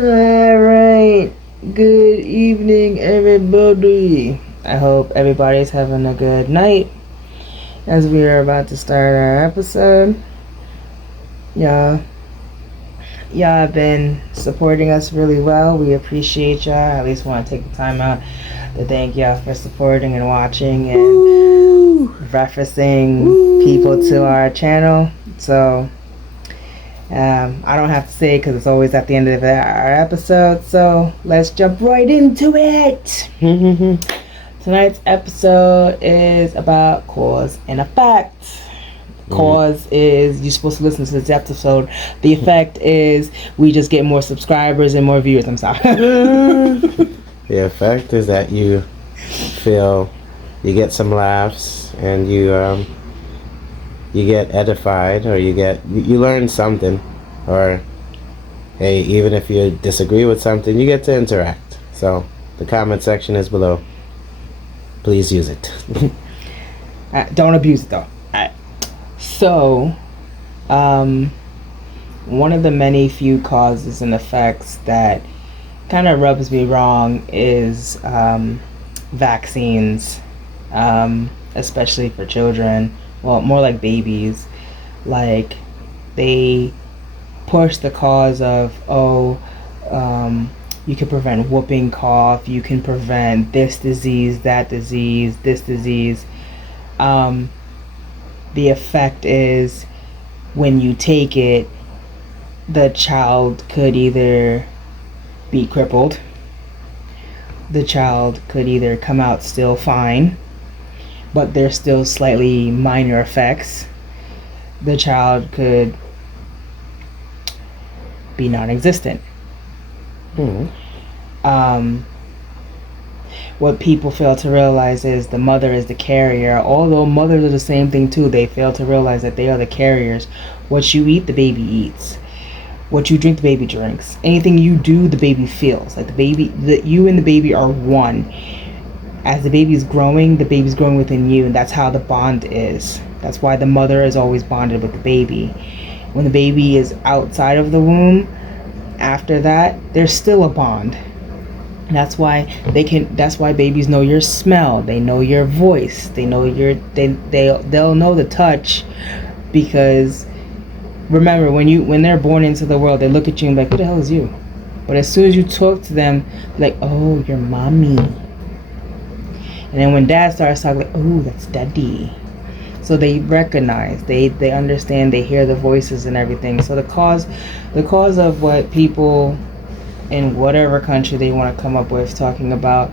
Alright, good evening, everybody. I hope everybody's having a good night as we are about to start our episode. Y'all, y'all have been supporting us really well. We appreciate y'all. I at least want to take the time out to thank y'all for supporting and watching and referencing people to our channel. So, I don't have to say it because it's always at the end of our episode. So let's jump right into it. Tonight's episode is about cause and effect. Cause is you're supposed to listen to this episode. The effect is we just get more subscribers and more viewers. I'm sorry. The effect is that you feel you get some laughs and you get edified, or you learn something, or hey, even if you disagree with something, you get to interact. So the comment section is below. Please use it. Don't abuse it though. Alright. So, one of the many few causes and effects that kind of rubs me wrong is vaccines, especially for children. Well, more like babies. Like, they push the cause of, you can prevent whooping cough, you can prevent this disease, that disease, this disease. The effect is when you take it, the child could either be crippled, the child could either come out still fine, but there's still slightly minor effects. The child could be non-existent. What people fail to realize is the mother is the carrier. Although mothers are the same thing too, they fail to realize that they are the carriers. What you eat, the baby eats. What you drink, the baby drinks. Anything you do, the baby feels. Like you and the baby are one. As the baby's growing, the baby's growing within you, and that's how the bond is. That's why the mother is always bonded with the baby. When the baby is outside of the womb, after that, there's still a bond. That's why babies know your smell, they know your voice, they know they'll know the touch, because remember, when they're born into the world, they look at you and be like, who the hell is you? But as soon as you talk to them, like, oh, you're mommy. And then when dad starts talking, like, oh, that's daddy. So they recognize, they understand, they hear the voices and everything. So the cause of what people in whatever country they want to come up with talking about,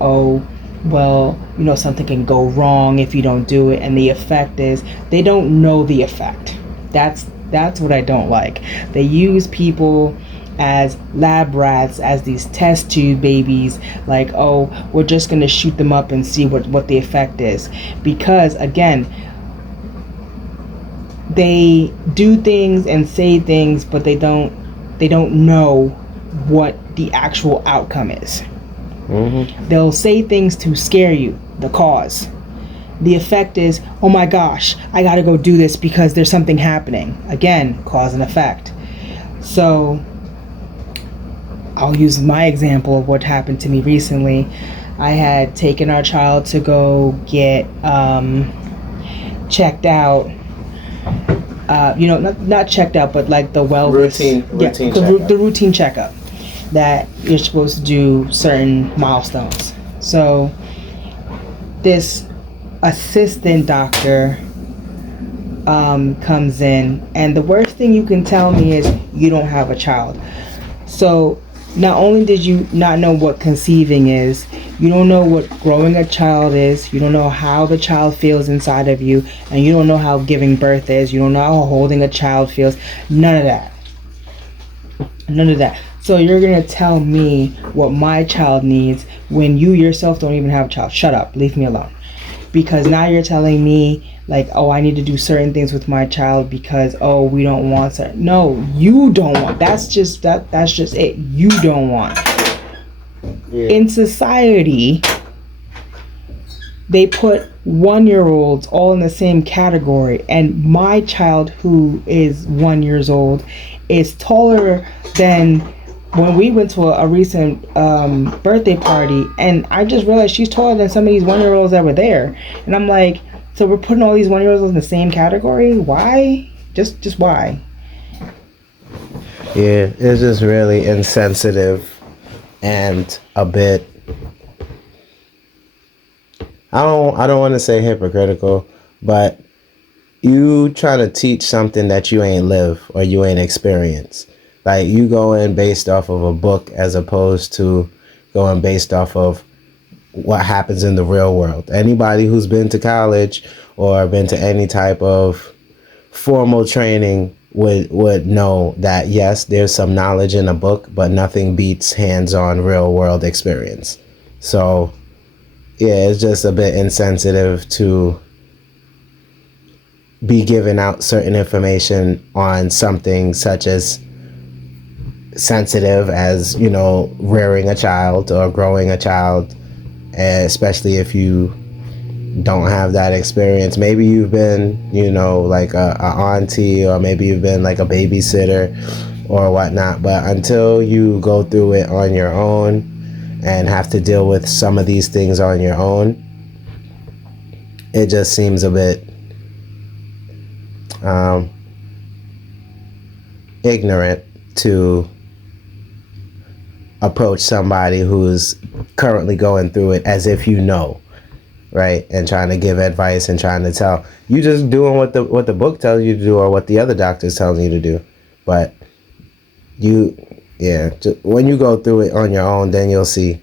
oh, well, something can go wrong if you don't do it, and the effect is they don't know the effect. That's what I don't like. They use people as lab rats, as these test tube babies, like, oh, we're just gonna shoot them up and see what the effect is. Because again, they do things and say things, but they don't know what the actual outcome is. They'll say things to scare you, the cause. The effect is, oh my gosh, I gotta go do this because there's something happening. Again, cause and effect. So I'll use my example of what happened to me recently. I had taken our child to go get checked out. Not checked out, but like the wellness the routine checkup that you're supposed to do certain milestones. So this assistant doctor comes in, and the worst thing you can tell me is you don't have a child. So not only did you not know what conceiving is, you don't know what growing a child is, you don't know how the child feels inside of you, and you don't know how giving birth is, you don't know how holding a child feels. None of that. So you're gonna tell me what my child needs when you yourself don't even have a child. Shut up, leave me alone. Because now you're telling me, like, oh, I need to do certain things with my child because, oh, we don't want certain. No, you don't want. That's just it. You don't want. Yeah. In society, they put 1-year-olds all in the same category, and my child, who is 1 year old, is taller than when we went to a recent birthday party, and I just realized she's taller than some of these 1 year olds that were there, and I'm like, so we're putting all these 1 year olds in the same category? Why? Just why? Yeah, it's just really insensitive and a bit. I don't want to say hypocritical, but you trying to teach something that you ain't live or you ain't experience. Like you going based off of a book as opposed to going based off of what happens in the real world. Anybody who's been to college or been to any type of formal training would know that yes, there's some knowledge in a book, but nothing beats hands-on real world experience. So yeah, it's just a bit insensitive to be giving out certain information on something such as sensitive as, rearing a child or growing a child, especially if you don't have that experience. Maybe you've been, like a auntie, or maybe you've been like a babysitter or whatnot, but until you go through it on your own and have to deal with some of these things on your own, it just seems a bit ignorant to approach somebody who's currently going through it as if right, and trying to give advice and trying to tell you, just doing what the book tells you to do or what the other doctor's telling you to do. But when you go through it on your own, then you'll see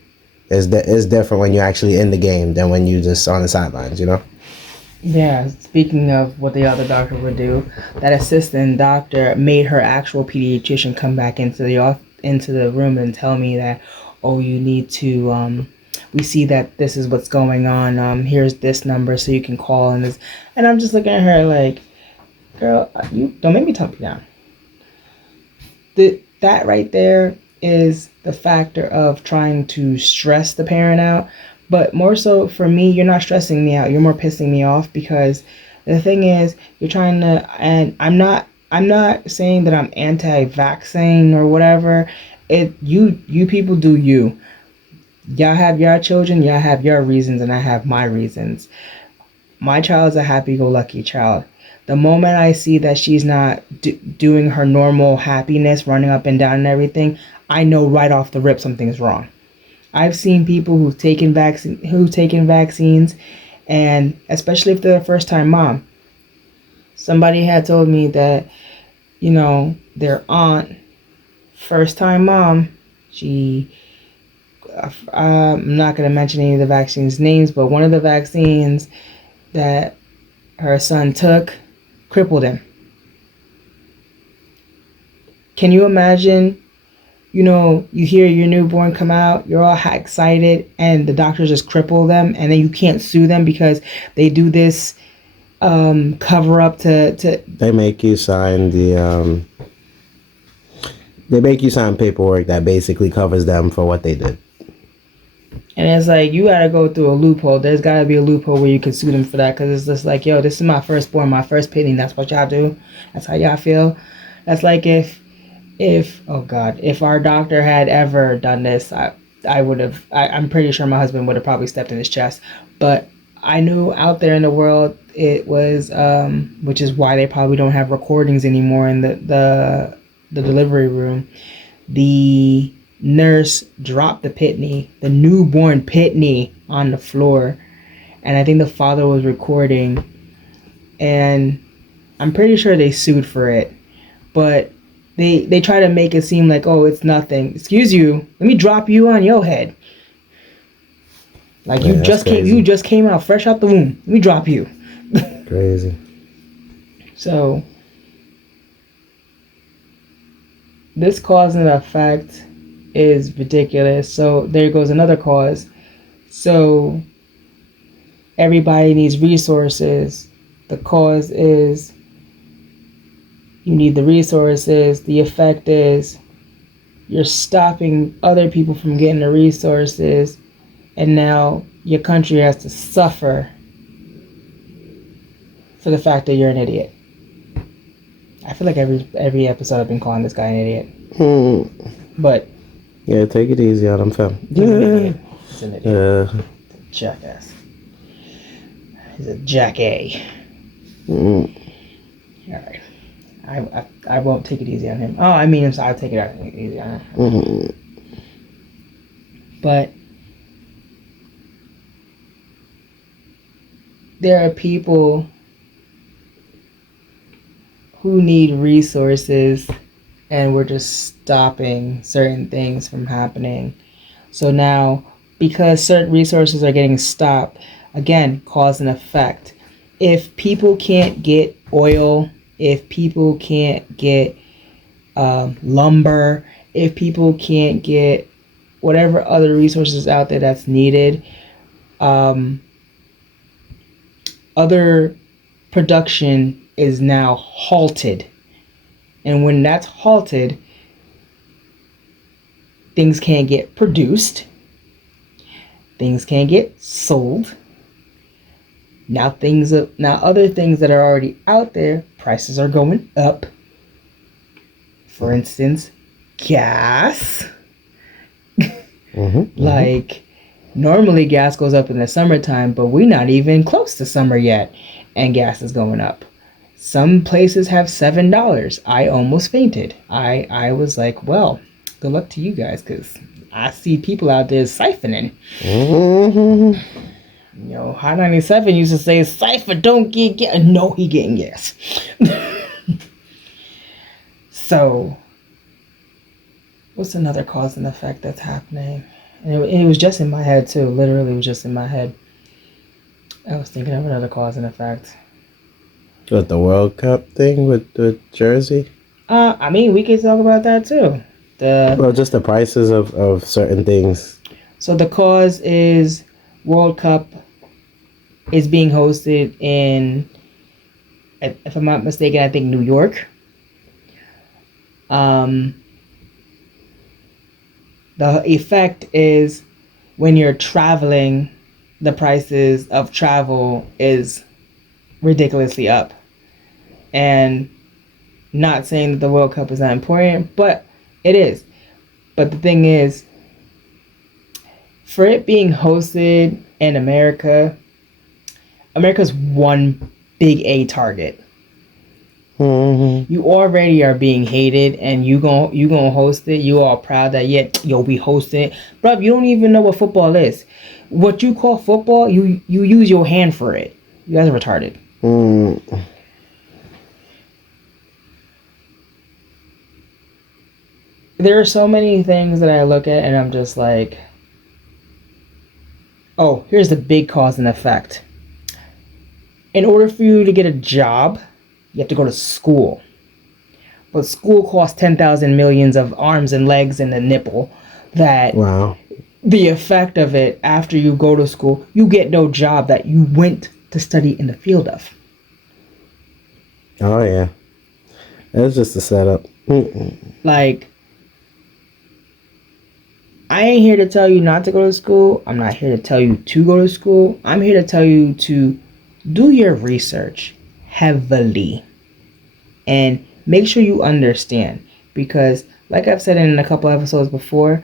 it's different when you're actually in the game than when you just on the sidelines. Yeah, speaking of what the other doctor would do, that assistant doctor made her actual pediatrician come back into the room and tell me that, oh, you need to we see that this is what's going on. Here's this number so you can call, and I'm just looking at her like, girl, you don't make me talk you down. That right there is the factor of trying to stress the parent out. But more so for me, you're not stressing me out. You're more pissing me off, because the thing is, you're trying to, and I'm not saying that I'm anti-vaccine or whatever. You people do you. Y'all have your children, y'all have your reasons, and I have my reasons. My child's a happy-go-lucky child. The moment I see that she's not doing her normal happiness, running up and down and everything, I know right off the rip something's wrong. I've seen people who've taken vaccines, and especially if they're a first-time mom. Somebody had told me that, their aunt, first-time mom, I'm not going to mention any of the vaccines names, but one of the vaccines that her son took crippled him. Can you imagine? You hear your newborn come out, you're all excited, and the doctors just cripple them, and then you can't sue them because they do this cover up to. They make you sign paperwork that basically covers them for what they did. And it's like, you gotta go through a loophole. There's gotta be a loophole where you can sue them for that, because it's just like, yo, this is my firstborn, my first penny. That's what y'all do. That's how y'all feel. That's like if our doctor had ever done this, I would have. I'm pretty sure my husband would have probably stepped in his chest. But I knew out there in the world it was, which is why they probably don't have recordings anymore in the delivery room. The nurse dropped the newborn Pitney on the floor, and I think the father was recording, and I'm pretty sure they sued for it, but they try to make it seem like, oh, it's nothing. Excuse you, let me drop you on your head. Like, you just came out fresh out the womb. Let me drop you. Crazy. So this cause and effect is ridiculous. So there goes another cause. So everybody needs resources. The cause is you need the resources. The effect is you're stopping other people from getting the resources, and now your country has to suffer for the fact that you're an idiot. I feel like every episode I've been calling this guy an idiot. But Yeah, take it easy on him, fam. He's an idiot. He's an idiot. Uh, Jackass. He's a jack A. mm, Alright. I won't take it easy on him. Oh, I mean, I'll take it easy on him. mm. But there are people who need resources, and we're just stopping certain things from happening. So now, because certain resources are getting stopped, again, cause and effect. If people can't get oil, if people can't get lumber, if people can't get whatever other resources out there that's needed, um, other production is now halted. And when that's halted, things can't get produced, things can't get sold. Now other things that are already out there, prices are going up. For instance, gas. Like, normally gas goes up in the summertime, but we're not even close to summer yet, and gas is going up. Some places have $7. I almost fainted. I was like, well, good luck to you guys, because I see people out there siphoning. You know, Hot 97 used to say, Cypher, don't get gas. No, he getting gas. So, what's another cause and effect that's happening? And it was just in my head, too. Literally, it was just in my head. I was thinking of another cause and effect. What, the World Cup thing with Jersey? I mean, we could talk about that, too. Well, just the prices of certain things. So the cause is World Cup is being hosted in, if I'm not mistaken, I think New York. The effect is when you're traveling, the prices of travel is ridiculously up. And not saying that the World Cup is not important, but it is. But the thing is, for it being hosted in America, America's one big A target. You already are being hated, and you gonna host it. You all proud that we hosting it, bro. You don't even know what football is. What you call football, you use your hand for it. You guys are retarded. There are so many things that I look at, and I'm just like, oh, here's the big cause and effect. In order for you to get a job, you have to go to school. But school costs 10,000 millions of arms and legs and a nipple. That Wow. The effect of it, after you go to school, you get no job that you went to study in the field of. Oh, yeah. That's just a setup. Like, I ain't here to tell you not to go to school. I'm not here to tell you to go to school. I'm here to tell you to do your research heavily and make sure you understand, because like I've said in a couple episodes before,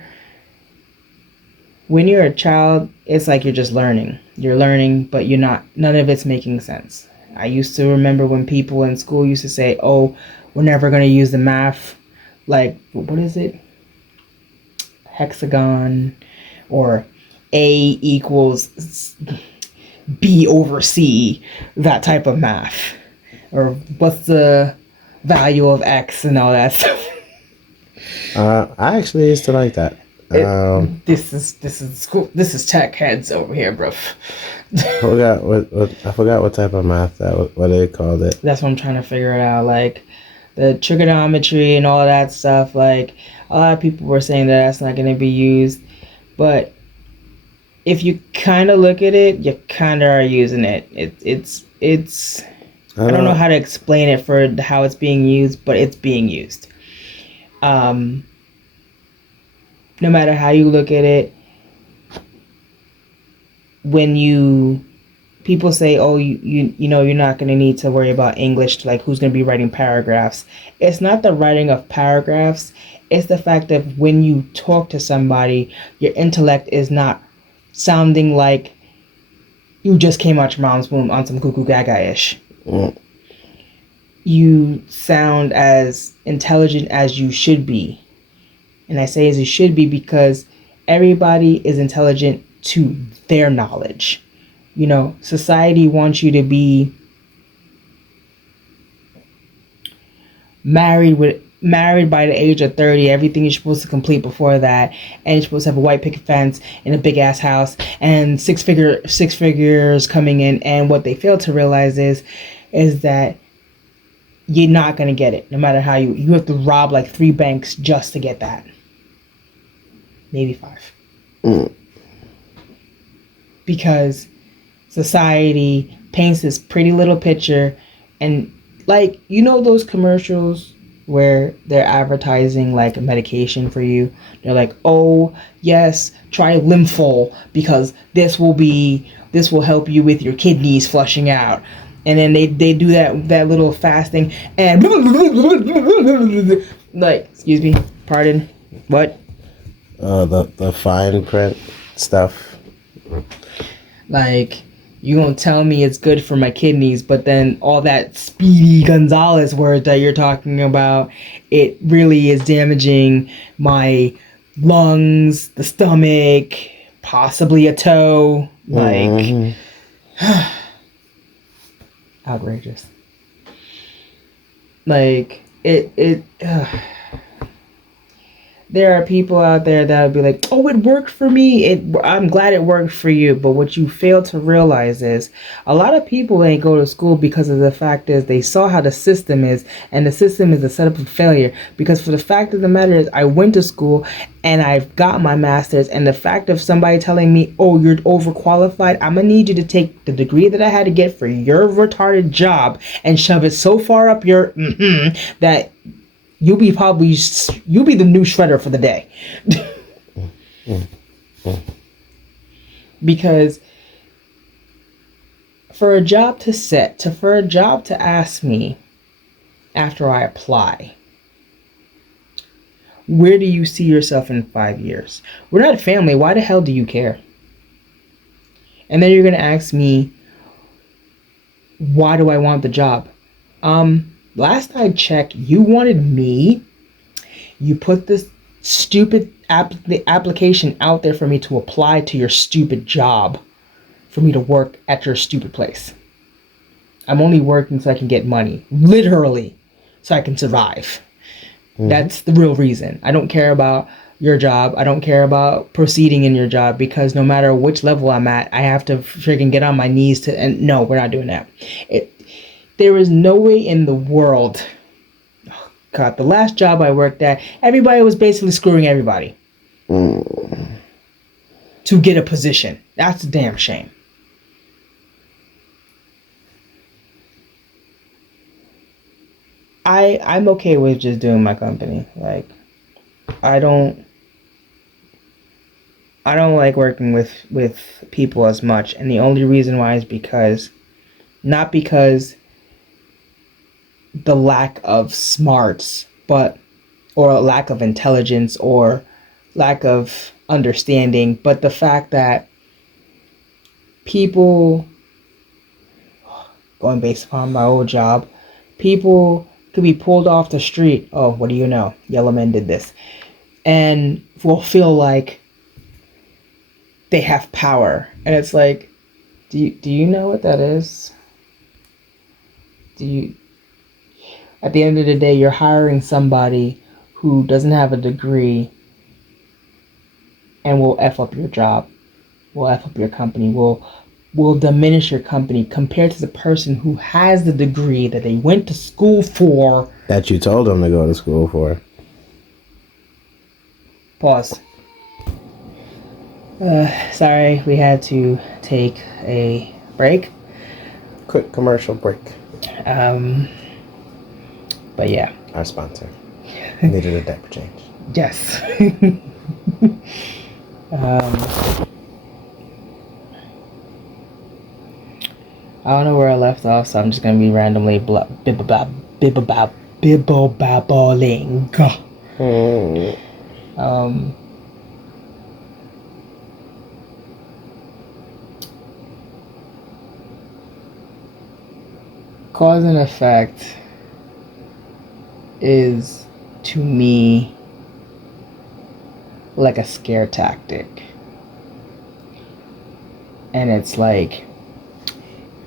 when you're a child, it's like you're just learning. You're learning, but none of it's making sense. I used to remember when people in school used to say, oh, we're never going to use the math, like, what is it? Hexagon, or A equals B over C, that type of math. Or what's the value of X and all that stuff. I actually used to like that. This is school. This is tech heads over here, bro. I forgot what type of math what they called it. That's what I'm trying to figure it out. Like the trigonometry and all that stuff. Like a lot of people were saying that that's not going to be used, but if you kind of look at it, you kind of are using it. It's. I don't know how to explain it for how it's being used, but it's being used. No matter how you look at it, when people say, oh, you know, you're not going to need to worry about English, like who's going to be writing paragraphs. It's not the writing of paragraphs. It's the fact that when you talk to somebody, your intellect is not sounding like you just came out your mom's womb on some cuckoo gaga-ish. Mm. You sound as intelligent as you should be. And I say as you should be because everybody is intelligent to their knowledge. You know, society wants you to be married by the age of 30, everything you're supposed to complete before that, and you're supposed to have a white picket fence and a big ass house and six figures coming in. And what they fail to realize is that you're not gonna get it, no matter how you have to rob like 3 banks just to get that. Maybe 5. Mm. Because society paints this pretty little picture, and like, you know those commercials where they're advertising like a medication for you. They're like, oh yes, try Lymphol because this will help you with your kidneys flushing out. And then they do that little fasting and like, excuse me, pardon, what? The fine print stuff. Like, you gonna tell me it's good for my kidneys, but then all that Speedy Gonzalez word that you're talking about, it really is damaging my lungs, the stomach, possibly a toe. Like, outrageous. Like, there are people out there that would be like, oh, it worked for me. I'm glad it worked for you. But what you fail to realize is a lot of people ain't go to school because of the fact is they saw how the system is, and the system is a setup of failure. Because for the fact of the matter is, I went to school and I've got my master's, and the fact of somebody telling me, oh, you're overqualified, I'm gonna need you to take the degree that I had to get for your retarded job and shove it so far up your that you'll be the new shredder for the day. Because for a job to ask me after I apply, where do you see yourself in 5 years? We're not a family. Why the hell do you care? And then you're going to ask me, why do I want the job? Last I checked, you wanted me. You put this stupid application out there for me to apply to your stupid job, for me to work at your stupid place. I'm only working so I can get money, literally, so I can survive. Mm-hmm. That's the real reason. I don't care about your job. I don't care about proceeding in your job, because no matter which level I'm at, I have to freaking get on my knees and no, we're not doing that. There is no way in the world. Oh God, the last job I worked at, everybody was basically screwing everybody to get a position. That's a damn shame. I'm okay with just doing my company. Like, I don't like working with people as much, and the only reason why is because, not because the lack of smarts, or lack of intelligence, or lack of understanding, but the fact that people, going based upon my old job, people could be pulled off the street. Oh, what do you know? Yellow Men did this. And will feel like they have power. And it's like, do you know what that is? At the end of the day, you're hiring somebody who doesn't have a degree and will F up your job, will F up your company, will diminish your company compared to the person who has the degree that they went to school for. That you told them to go to school for. Pause. Sorry, we had to take a break. Quick commercial break. But yeah. Our sponsor needed a diaper change. Yes. I don't know where I left off, so I'm just gonna be randomly bibble-babbling. Um, Cause and effect is, to me, like a scare tactic. And it's like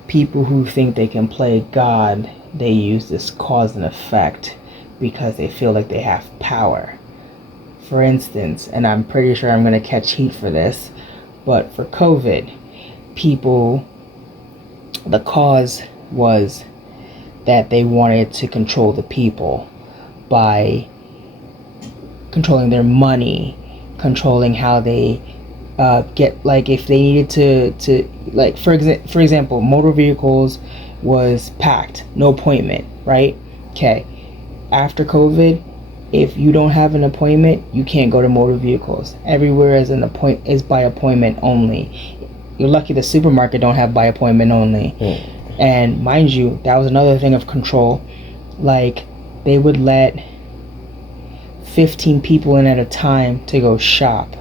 people who think they can play God, they use this cause and effect because they feel like they have power. For instance, and I'm pretty sure I'm going to catch heat for this, but for COVID, the cause was that they wanted to control the people by controlling their money, controlling how they get, like if they needed to like for example, motor vehicles was packed, no appointment, right? Okay, after COVID, if you don't have an appointment, you can't go to motor vehicles. Everywhere is by appointment only. You're lucky the supermarket don't have by appointment only. And mind you, that was another thing of control. Like, they would let 15 people in at a time to go shop.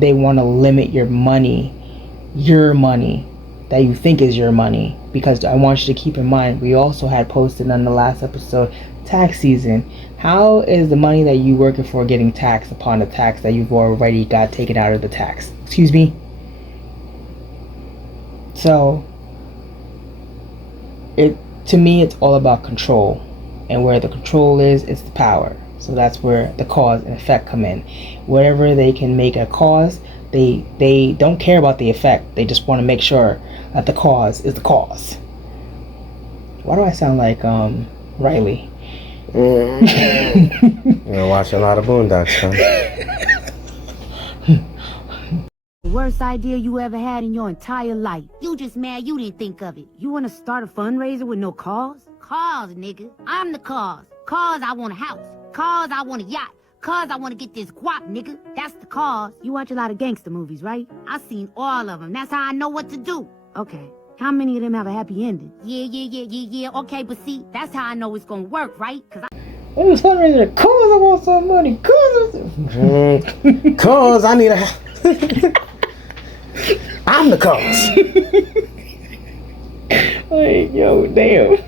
They want to limit your money that you think is your money. Because I want you to keep in mind, we also had posted on the last episode, tax season. How is the money that you working for getting taxed upon the tax that you've already got taken out of the tax? Excuse me? So, to me, it's all about control. And where the control is, it's the power. So that's where the cause and effect come in. Whatever they can make a cause, they don't care about the effect. They just want to make sure that the cause is the cause. Why do I sound like Riley? You're watching a lot of Boondocks, huh? Worst idea you ever had in your entire life. You just mad you didn't think of it. You want to start a fundraiser with no cause? Cause, nigga. I'm the cause. Cause I want a house. Cause I want a yacht. Cause I want to get this guap, nigga. That's the cause. You watch a lot of gangster movies, right? I've seen all of them. That's how I know what to do. Okay. How many of them have a happy ending? Yeah. Okay, but see, that's how I know it's gonna work, right? Cause It was fundraiser. Cause I want some money. Cause I need a house. I'm the cause. Like, yo, damn.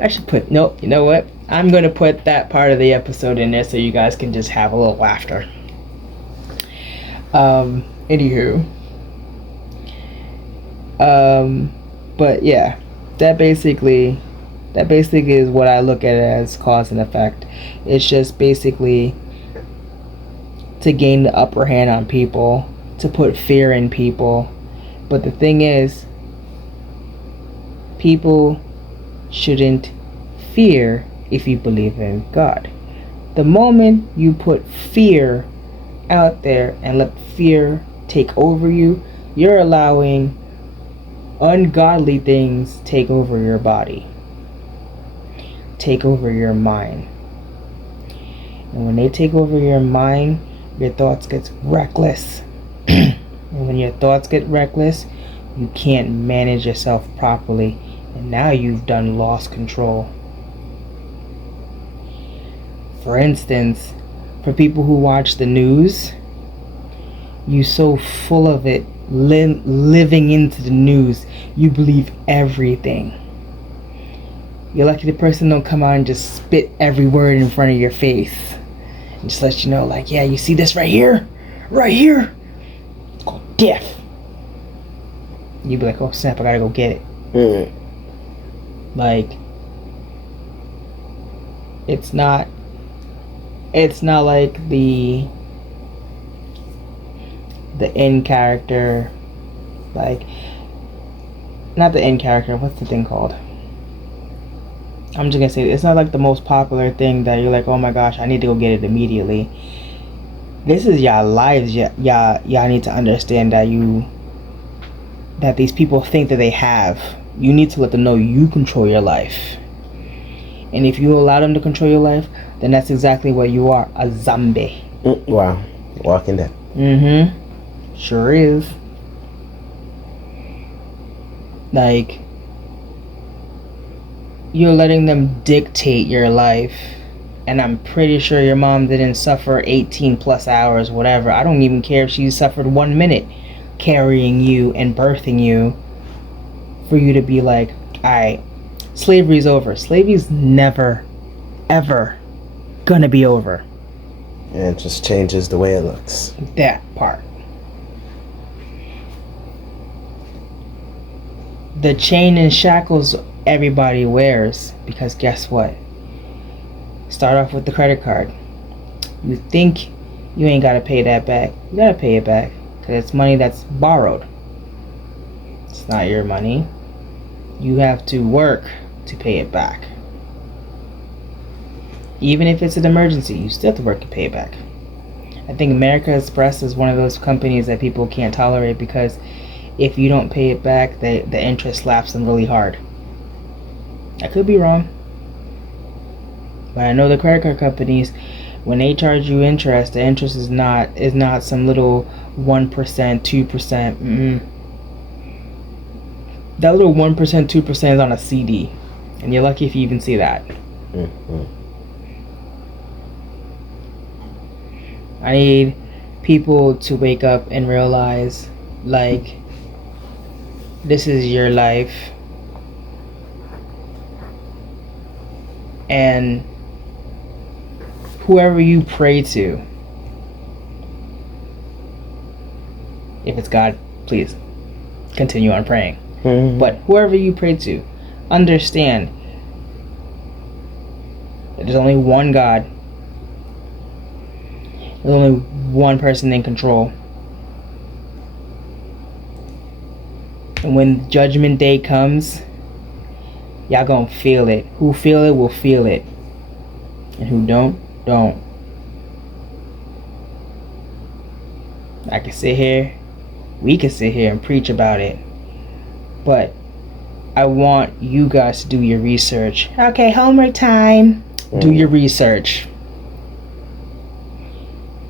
I should put, nope, you know what? I'm going to put that part of the episode in there so you guys can just have a little laughter. Anywho. But yeah, that basically is what I look at as cause and effect. It's just basically to gain the upper hand on people, to put fear in people. But the thing is, people shouldn't fear if you believe in God. The moment you put fear out there and let fear take over you, you're allowing ungodly things take over your body, take over your mind. And when they take over your mind, your thoughts get reckless. And when your thoughts get reckless, you can't manage yourself properly, and now you've lost control. For instance, for people who watch the news, you so full of it, living into the news, you believe everything. You're lucky the person don't come out and just spit every word in front of your face and just let you know, like, yeah, you see this right here, it's called death. You'd be like, oh snap, I gotta go get it. Like, it's not like the end character, like, not the end character, what's the thing called? I'm just gonna say, it's not like the most popular thing that you're like, oh my gosh, I need to go get it immediately. This is y'all lives. Y'all need to understand that these people think that they have. You need to let them know you control your life. And if you allow them to control your life, then that's exactly what you are, a zombie. Wow. Walking Dead. Sure is. Like, you're letting them dictate your life. And I'm pretty sure your mom didn't suffer 18 plus hours, whatever. I don't even care if she suffered 1 minute carrying you and birthing you for you to be like, alright, slavery's over. Slavery's never, ever gonna be over. And it just changes the way it looks. That part. The chain and shackles everybody wears, because guess what? Start off with the credit card. You think you ain't gotta pay that back. You gotta pay it back, because it's money that's borrowed. It's not your money. You have to work to pay it back. Even if it's an emergency, you still have to work to pay it back. I think America Express is one of those companies that people can't tolerate, because if you don't pay it back, the interest slaps them really hard. I could be wrong, but I know the credit card companies, when they charge you interest, the interest is not some little 1%, 2%. That little 1%, 2% is on a CD, and you're lucky if you even see that. Mm-hmm. I need people to wake up and realize, like, this is your life, and whoever you pray to, if it's God, please continue on praying. Mm-hmm. But whoever you pray to, understand that there's only one God. There's only one person in control. And when Judgment Day comes, y'all gonna feel it. Who feel it will feel it. And who don't. I can sit here, we can sit here and preach about it. But I want you guys to do your research. Okay, homework time. Do your research.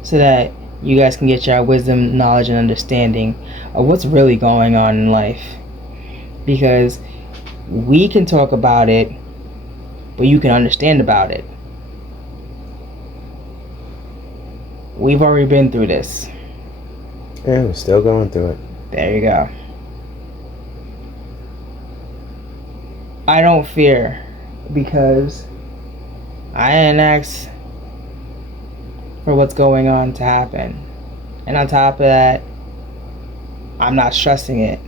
So that you guys can get your wisdom, knowledge, and understanding of what's really going on in life. Because we can talk about it, but you can understand about it. We've already been through this. Yeah, we're still going through it. There you go. I don't fear, because I didn't ask for what's going on to happen. And on top of that, I'm not stressing it.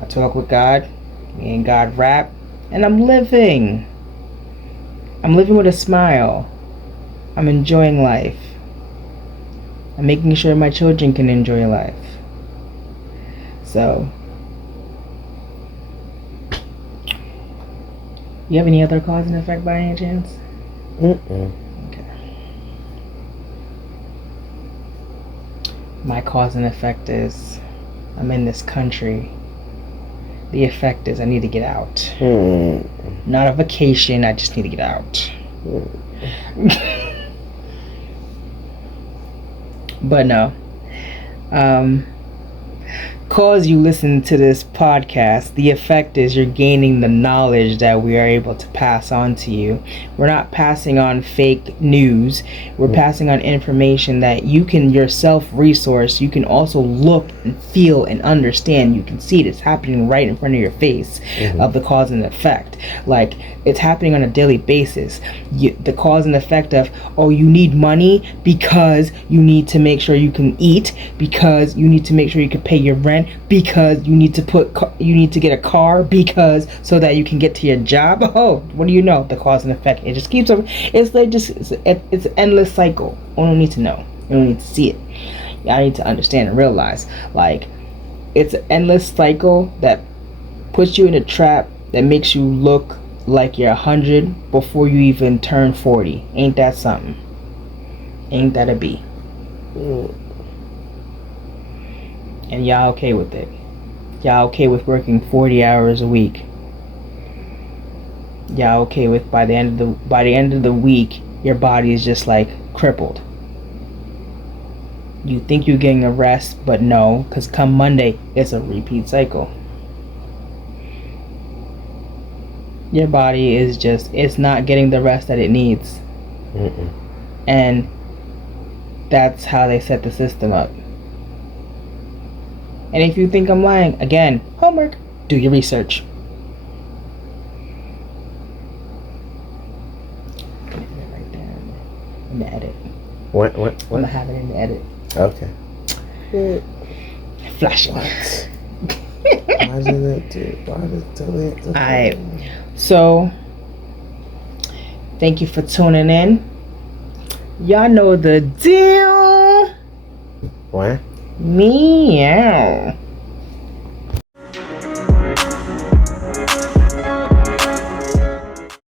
I talk with God, me and God rap, and I'm living. I'm living with a smile. I'm enjoying life. I'm making sure my children can enjoy life. So, you have any other cause and effect by any chance? Mm-mm. Okay. My cause and effect is I'm in this country. The effect is I need to get out. Not a vacation, I just need to get out. But no. Cause you listen to this podcast, the effect is you're gaining the knowledge that we are able to pass on to you. We're not passing on fake news. We're passing on information that you can yourself resource. You can also look and feel and understand. You can see it. It's happening right in front of your face of the cause and effect. Like, it's happening on a daily basis. The cause and effect of, oh, you need money because you need to make sure you can eat, because you need to make sure you can pay your rent, because you need to get a car, because so that you can get to your job. Oh, what do you know? The cause and effect. It just keeps on. It's like it's an endless cycle. You don't need to know. You don't need to see it. I need to understand and realize, like, it's an endless cycle that puts you in a trap that makes you look like you're 100 before you even turn 40. Ain't that something? Ain't that a B? And y'all okay with it? Y'all okay with working 40 hours a week? Y'all okay with by the end of the week your body is just like crippled? You think you're getting a rest, but no, because come Monday it's a repeat cycle. Your body is just, it's not getting the rest that it needs. Mm-mm. And that's how they set the system up. And if you think I'm lying, again, homework, do your research. Right there in the edit. What? I'm gonna have it in the edit. Okay. Flashing. Why did it do? Why did it delete the Alright. So, thank you for tuning in. Y'all know the deal. What? Meow.